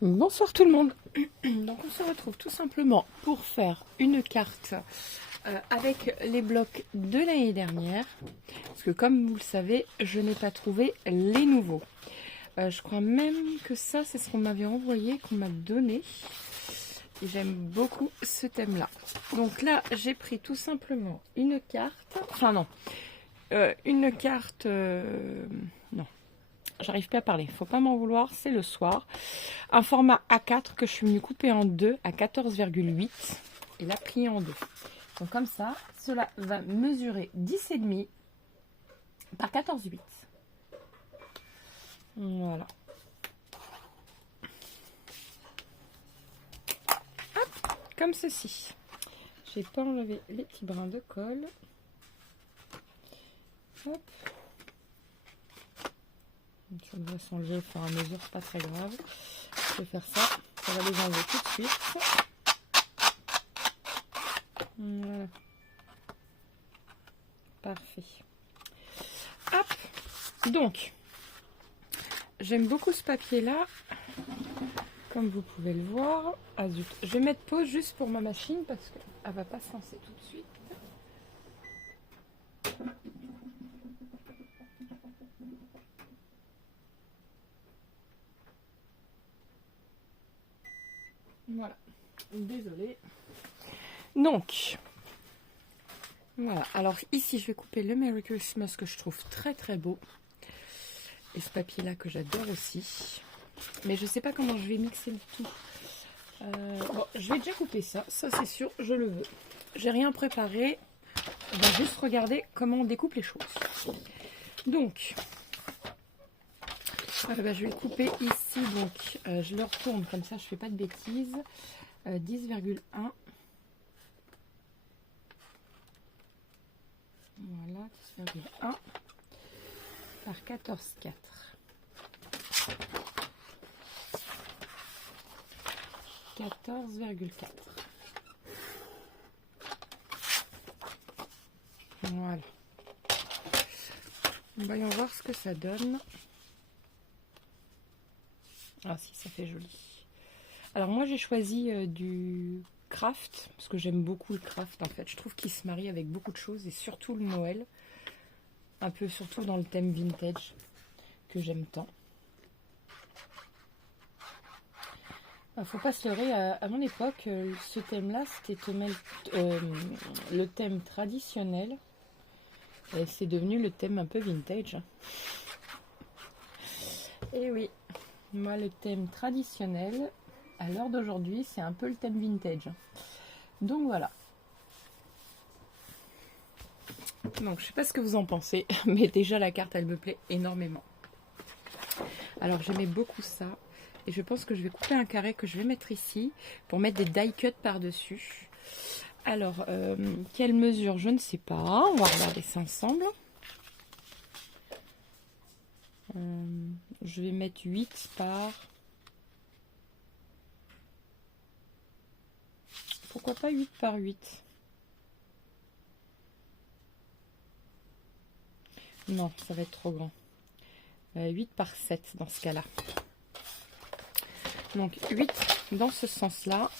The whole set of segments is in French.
Bonsoir tout le monde. Donc on se retrouve tout simplement pour faire une carte avec les blocs de l'année dernière. Parce que comme vous le savez, je n'ai pas trouvé les nouveaux. Je crois même que ça, c'est ce qu'on m'avait envoyé, qu'on m'a donné. Et j'aime beaucoup ce thème-là. Donc là, j'ai pris tout simplement une carte. Enfin non. Une carte... non. J'arrive pas à parler, faut pas m'en vouloir, c'est le soir. Un format A4 que je suis venue couper en deux à 14,8 et la plier en deux. Donc comme ça, cela va mesurer 10,5 par 14,8. Voilà. Hop, comme ceci. J'ai pas enlevé les petits brins de colle. Hop. Ça doit s'enlever au fur et à mesure, c'est pas très grave. Je vais faire ça, ça va les enlever tout de suite. Voilà. Parfait. Hop. Donc, j'aime beaucoup ce papier-là. Comme vous pouvez le voir. Ah zut. Je vais mettre pause juste pour ma machine parce qu'elle va pas se lancer tout de suite. Voilà. Désolée. Donc, voilà. Alors ici, je vais couper le Merry Christmas que je trouve très très beau. Et ce papier-là que j'adore aussi. Mais je sais pas comment je vais mixer le tout. Bon, je vais déjà couper ça. Ça, c'est sûr, je le veux. J'ai rien préparé. On va juste regarder comment on découpe les choses. Donc, je vais le couper ici. Donc, je le retourne comme ça, je fais pas de bêtises. 10,1. Voilà, 10,1 par 14,4. 14,4. Voilà. Voyons voir ce que ça donne. Ah si, ça fait joli. Alors moi j'ai choisi du craft, parce que j'aime beaucoup le craft en fait. Je trouve qu'il se marie avec beaucoup de choses, et surtout le Noël. Un peu surtout dans le thème vintage, que j'aime tant. Faut pas se leurrer, à mon époque, ce thème-là, c'était le thème traditionnel. Et c'est devenu le thème un peu vintage. Et oui, moi le thème traditionnel, à l'heure d'aujourd'hui, c'est un peu le thème vintage. Donc voilà. Donc je sais pas ce que vous en pensez, mais déjà la carte elle me plaît énormément. Alors j'aimais beaucoup ça. Et je pense que je vais couper un carré que je vais mettre ici pour mettre des die cuts par-dessus. Alors, quelle mesure, je ne sais pas. On va regarder ça ensemble. Je vais mettre 8 par... Pourquoi pas 8 par 8? Non, ça va être trop grand. 8 par 7 dans ce cas-là. Donc 8 dans ce sens-là.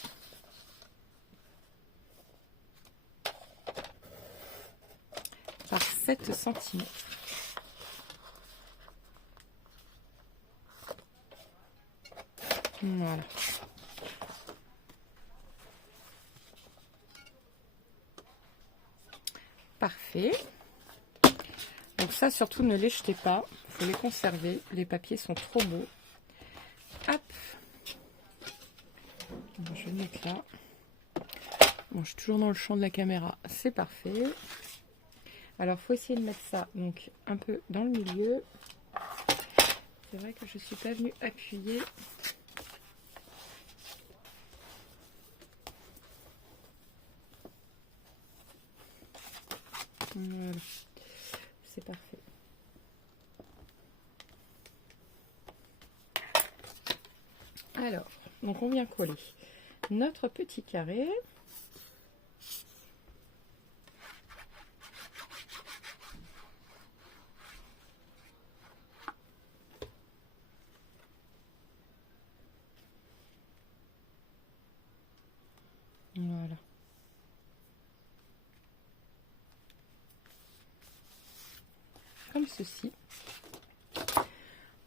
Par 7 cm. Voilà. Parfait. Donc ça, surtout, ne les jetez pas. Il faut les conserver. Les papiers sont trop beaux. Hop. Je vais le mettre là. Bon, je suis toujours dans le champ de la caméra. C'est parfait. Alors, il faut essayer de mettre ça donc un peu dans le milieu. C'est vrai que je ne suis pas venue appuyer. Voilà. C'est parfait. Alors, donc on vient coller notre petit carré. comme ceci.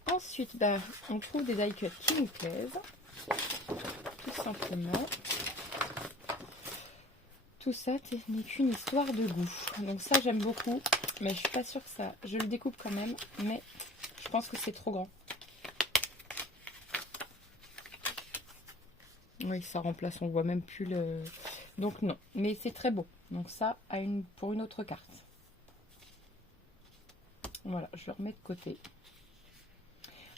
Ensuite, bah, on trouve des die cuts qui nous plaisent, tout simplement. Tout ça n'est qu'une histoire de goût. Donc ça, j'aime beaucoup, mais je suis pas sûre que ça... Je le découpe quand même, mais je pense que c'est trop grand. Oui, ça remplace, on voit même plus le... Donc non, mais c'est très beau. Donc ça, pour une autre carte. Voilà, je le remets de côté.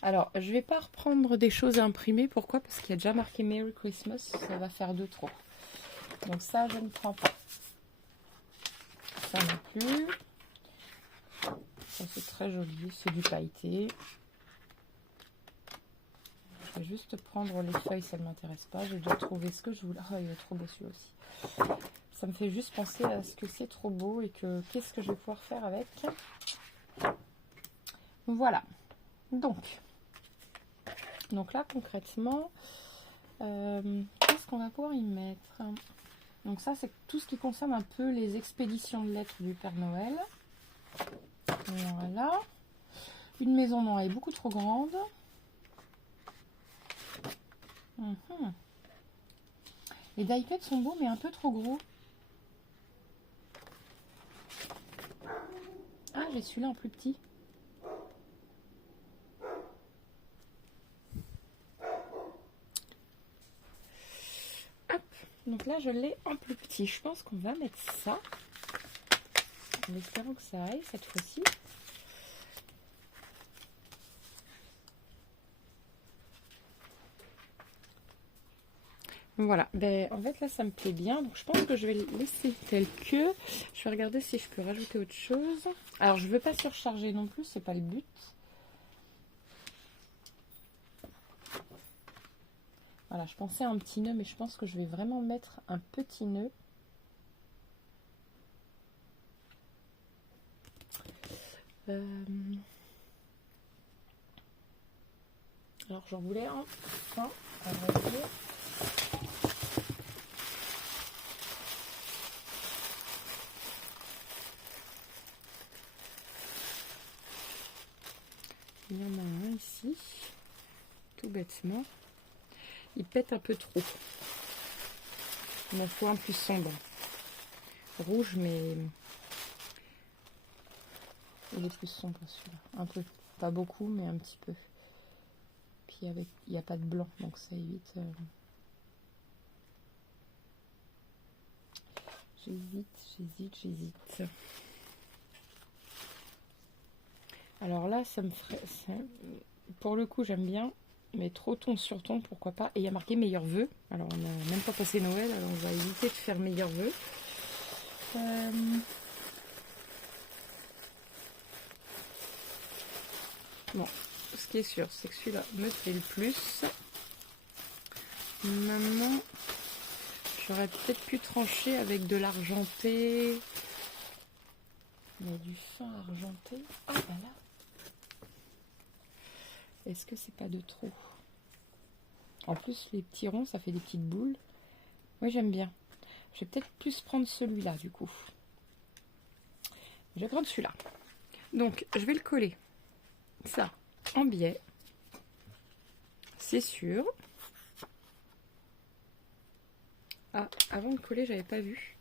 Alors, je vais pas reprendre des choses imprimées. Pourquoi? Parce qu'il y a déjà marqué Merry Christmas. Ça va faire de trop. Donc ça, je ne prends pas. Ça non plus. Ça, c'est très joli. C'est du pailleté. Je vais juste prendre les feuilles, ça ne m'intéresse pas. J'ai déjà trouvé ce que je voulais. Oh, il est trop beau celui-là aussi. Ça me fait juste penser à ce que c'est trop beau et que qu'est-ce que je vais pouvoir faire avec. Voilà. Donc là, concrètement, qu'est-ce qu'on va pouvoir y mettre? Donc ça, c'est tout ce qui concerne un peu les expéditions de lettres du Père Noël. Voilà. Une maison noire est beaucoup trop grande. Les die cuts sont beaux, mais un peu trop gros. Ah, j'ai celui-là en plus petit. Hop. Donc là, je l'ai en plus petit. Je pense qu'on va mettre ça. En espérant que ça aille cette fois-ci. Voilà, ben, en fait là ça me plaît bien, donc je pense que je vais le laisser tel que. Je vais regarder si je peux rajouter autre chose. Alors je veux pas surcharger non plus, c'est pas le but. Voilà, je pensais à un petit nœud, mais je pense que je vais vraiment mettre un petit nœud. Alors j'en voulais un fin, à vrai dire. Il y en a un ici, tout bêtement. Il pète un peu trop. Il m'en faut un plus sombre. Rouge, mais il est plus sombre celui-là. Un peu, pas beaucoup, mais un petit peu. Puis il n'y a pas de blanc, donc ça évite. J'hésite. Alors là, ça me ferait... Pour le coup, j'aime bien, mais trop ton sur ton, pourquoi pas. Et il y a marqué meilleurs vœux. Alors, on n'a même pas passé Noël, alors on va éviter de faire meilleurs vœux. Bon, ce qui est sûr, c'est que celui-là me plaît le plus. Maintenant, j'aurais peut-être pu trancher avec de l'argenté. Il y a du fin argenté. Ah, ben là. Est-ce que c'est pas de trop? En plus, les petits ronds, ça fait des petites boules. Oui, j'aime bien. Je vais peut-être plus prendre celui-là, du coup. Je vais prendre celui-là. Donc, je vais le coller. Ça, en biais. C'est sûr. Ah, avant de coller, j'avais pas vu.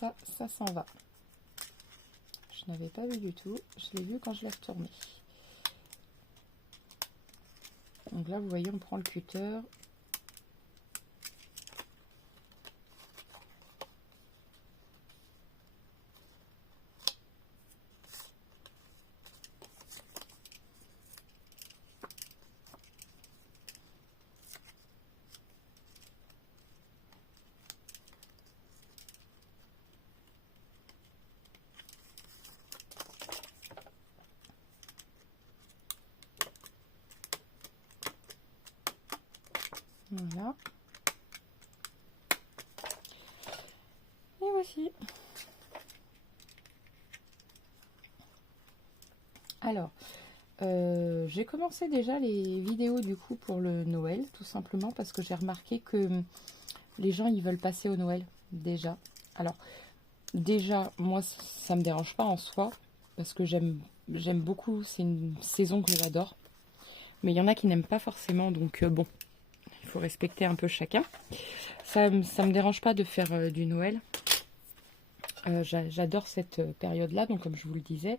Ça s'en va. Je n'avais pas vu du tout. Je l'ai vu quand je l'ai retourné. Donc là, vous voyez, on prend le cutter. Voilà. Et voici. Alors, j'ai commencé déjà les vidéos du coup pour le Noël, tout simplement parce que j'ai remarqué que les gens ils veulent passer au Noël déjà. Alors, déjà, moi, ça me dérange pas en soi, parce que j'aime beaucoup, c'est une saison que j'adore. Mais il y en a qui n'aiment pas forcément, donc bon, il faut respecter un peu chacun. Ça me dérange pas de faire du Noël. J'adore cette période-là, donc comme je vous le disais.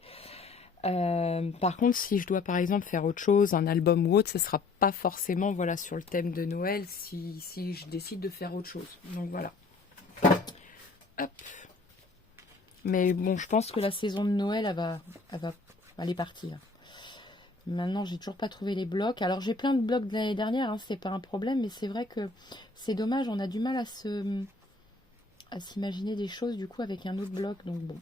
Par contre, si je dois par exemple faire autre chose, un album ou autre, ce sera pas forcément voilà, sur le thème de Noël si je décide de faire autre chose. Donc voilà. Hop. Mais bon, je pense que la saison de Noël, elle est partie. Là. Maintenant, j'ai toujours pas trouvé les blocs. Alors, j'ai plein de blocs de l'année dernière, hein, c'est pas un problème, mais c'est vrai que c'est dommage, on a du mal à s'imaginer des choses du coup avec un autre bloc. Donc bon,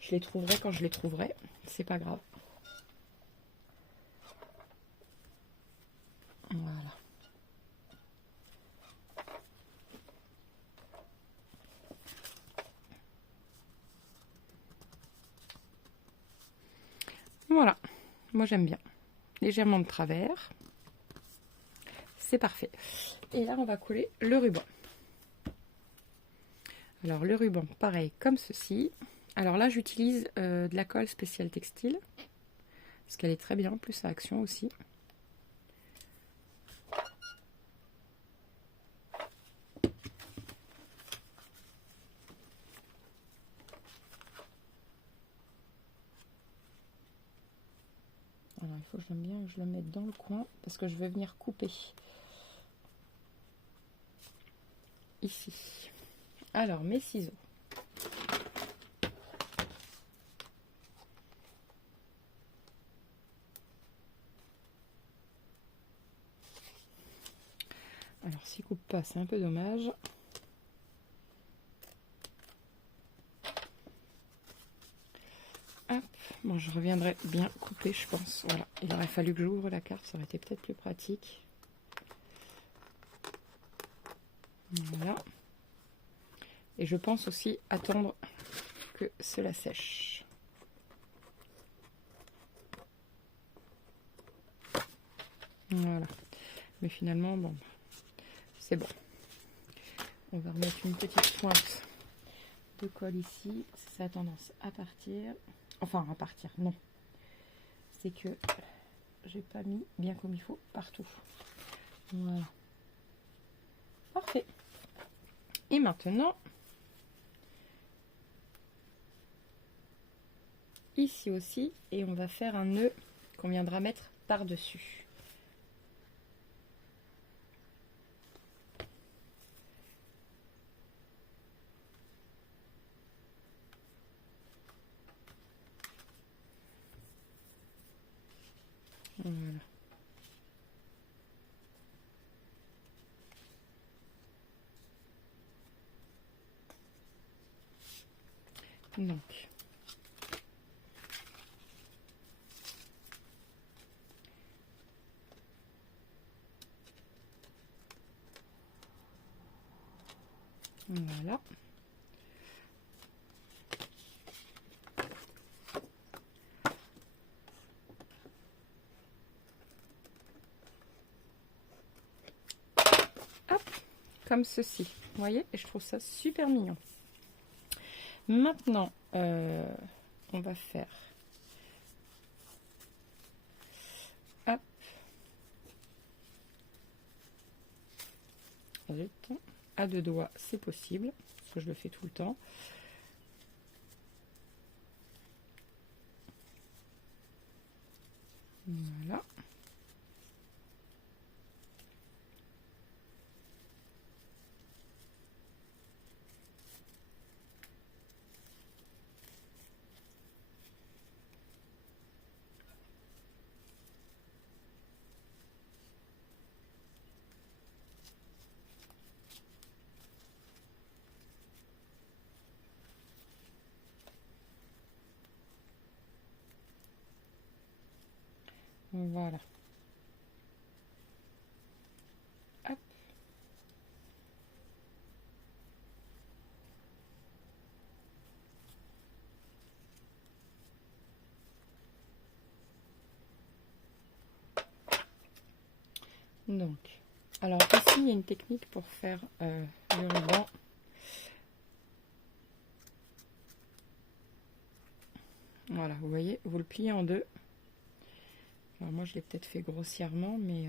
je les trouverai quand je les trouverai. C'est pas grave. Voilà. Voilà. Moi, j'aime bien. Légèrement de travers. C'est parfait. Et là, on va coller le ruban. Alors, le ruban, pareil, comme ceci. Alors là, j'utilise de la colle spéciale textile. Parce qu'elle est très bien, plus à action aussi. Alors, il faut que j'aime bien que je le mette dans le coin parce que je vais venir couper. Ici. Alors, mes ciseaux. Alors, s'il coupe pas, c'est un peu dommage. Hop. Bon, je reviendrai bien couper, je pense. Voilà. Il aurait fallu que j'ouvre la carte, ça aurait été peut-être plus pratique. Voilà. Et je pense aussi attendre que cela sèche. Voilà. Mais finalement, bon, c'est bon. On va remettre une petite pointe de colle ici. Ça a tendance à partir. Enfin, à partir, non. C'est que j'ai pas mis bien comme il faut partout. Voilà. Parfait. Et maintenant, ici aussi, et on va faire un nœud qu'on viendra mettre par-dessus. Voilà. Donc, voilà. Hop, comme ceci. Vous voyez, et je trouve ça super mignon. Maintenant, on va faire hop, à deux doigts, c'est possible, parce que je le fais tout le temps. Voilà. Voilà. Hop. Donc, alors ici, il y a une technique pour faire le ruban. Voilà, vous voyez, vous le pliez en deux. Alors moi je l'ai peut-être fait grossièrement, mais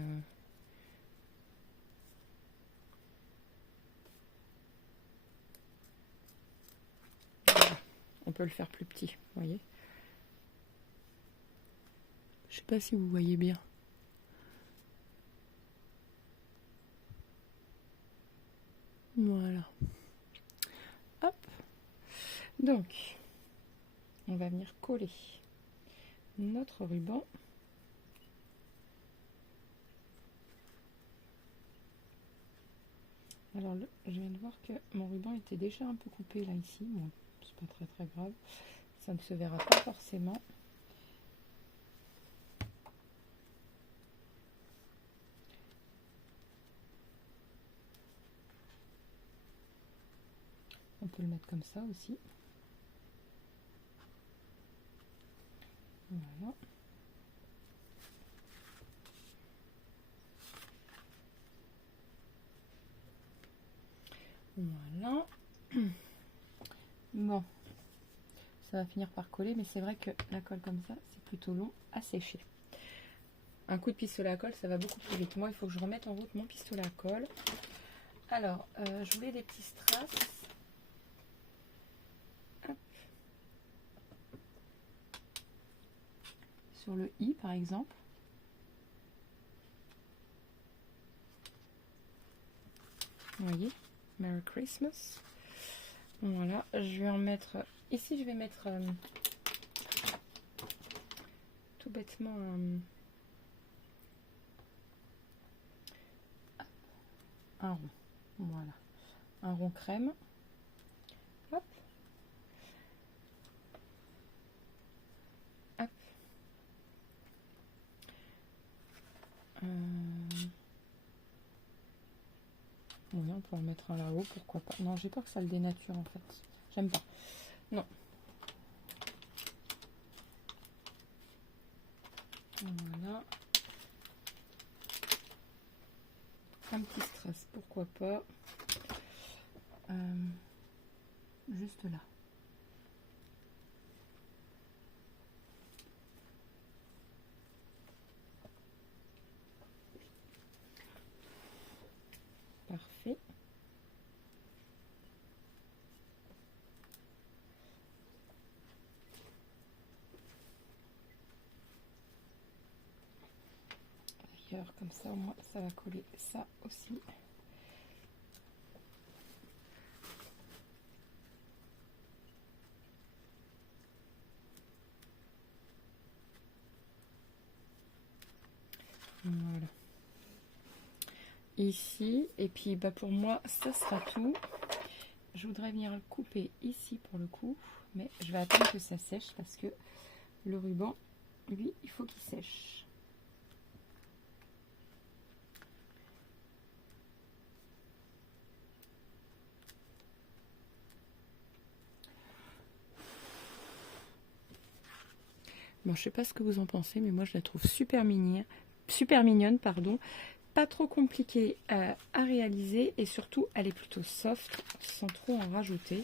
voilà. On peut le faire plus petit, vous voyez. Je sais pas si vous voyez bien. Voilà. Hop. Donc, on va venir coller notre ruban. Alors, je viens de voir que mon ruban était déjà un peu coupé là, ici. Bon, c'est pas très très grave. Ça ne se verra pas forcément. On peut le mettre comme ça aussi. Voilà. Voilà. Bon. Ça va finir par coller, mais c'est vrai que la colle comme ça, c'est plutôt long à sécher. Un coup de pistolet à colle, ça va beaucoup plus vite. Moi, il faut que je remette en route mon pistolet à colle. Alors, je voulais des petits strass. Hop. Sur le i, par exemple. Vous voyez, Merry Christmas. Voilà, je vais en mettre... Ici, je vais mettre tout bêtement un rond. Voilà, un rond crème. Hop. Hop. Oui, on peut en mettre un là-haut, pourquoi pas. Non, j'ai peur que ça le dénature en fait. J'aime pas. Non. Voilà. Un petit strass, pourquoi pas. Juste là. Parfait. D'ailleurs, comme ça, au moins, ça va coller ça aussi. Voilà. Ici, et puis bah pour moi, ça sera tout. Je voudrais venir le couper ici pour le coup, mais je vais attendre que ça sèche parce que le ruban, lui, il faut qu'il sèche. Bon, je sais pas ce que vous en pensez, mais moi je la trouve super mignonne, pardon. Pas trop compliquée à réaliser et surtout elle est plutôt soft, sans trop en rajouter.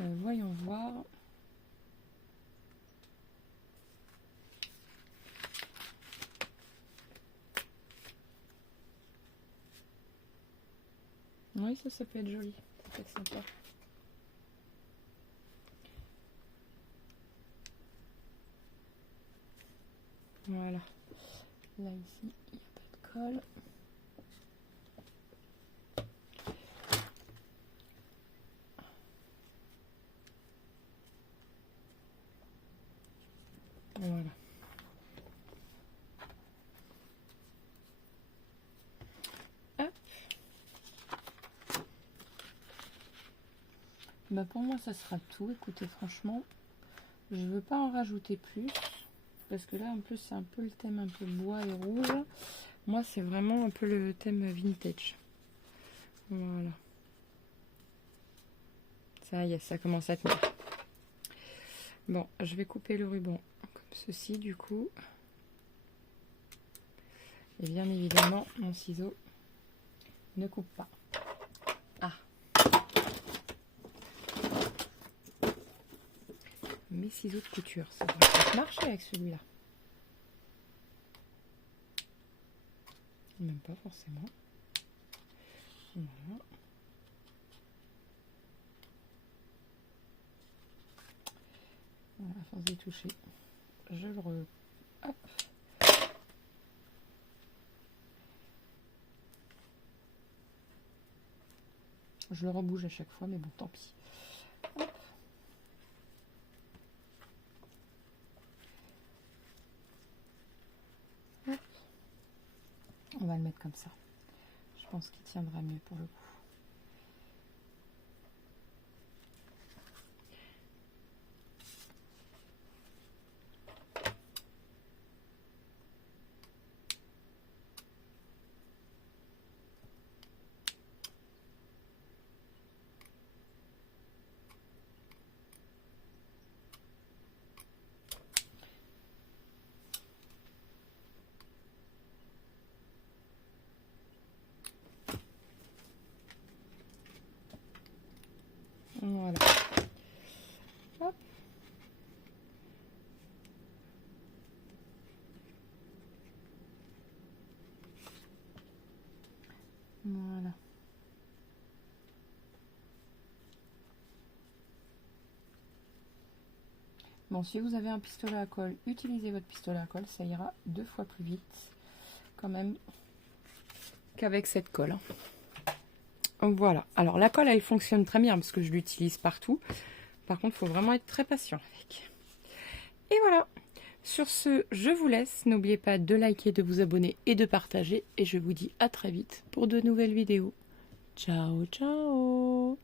Voyons voir. Oui, ça peut être joli, ça peut être sympa. Voilà. Là, ici, il n'y a pas de colle. Voilà. Hop. Bah pour moi, ça sera tout. Écoutez, franchement, je veux pas en rajouter plus. Parce que là, en plus, c'est un peu le thème un peu bois et rouge. Moi, c'est vraiment un peu le thème vintage. Voilà. Ça y est, ça commence à tenir. Bon, je vais couper le ruban comme ceci, du coup. Et bien évidemment, mon ciseau ne coupe pas. Ah. Mais les ciseaux de couture. Ça va peut-être marcher avec celui-là. Même pas forcément. Voilà. Voilà, à force d'y toucher, je le hop. Je le rebouge à chaque fois, mais bon, tant pis. Hop. Hop. On va le mettre comme ça. Je pense qu'il tiendra mieux pour le coup. Voilà. Hop. Voilà. Bon, si vous avez un pistolet à colle, utilisez votre pistolet à colle, ça ira 2 fois plus vite quand même qu'avec cette colle. Voilà. Alors la colle, elle fonctionne très bien parce que je l'utilise partout. Par contre, il faut vraiment être très patient avec. Et voilà. Sur ce, je vous laisse. N'oubliez pas de liker, de vous abonner et de partager. Et je vous dis à très vite pour de nouvelles vidéos. Ciao, ciao!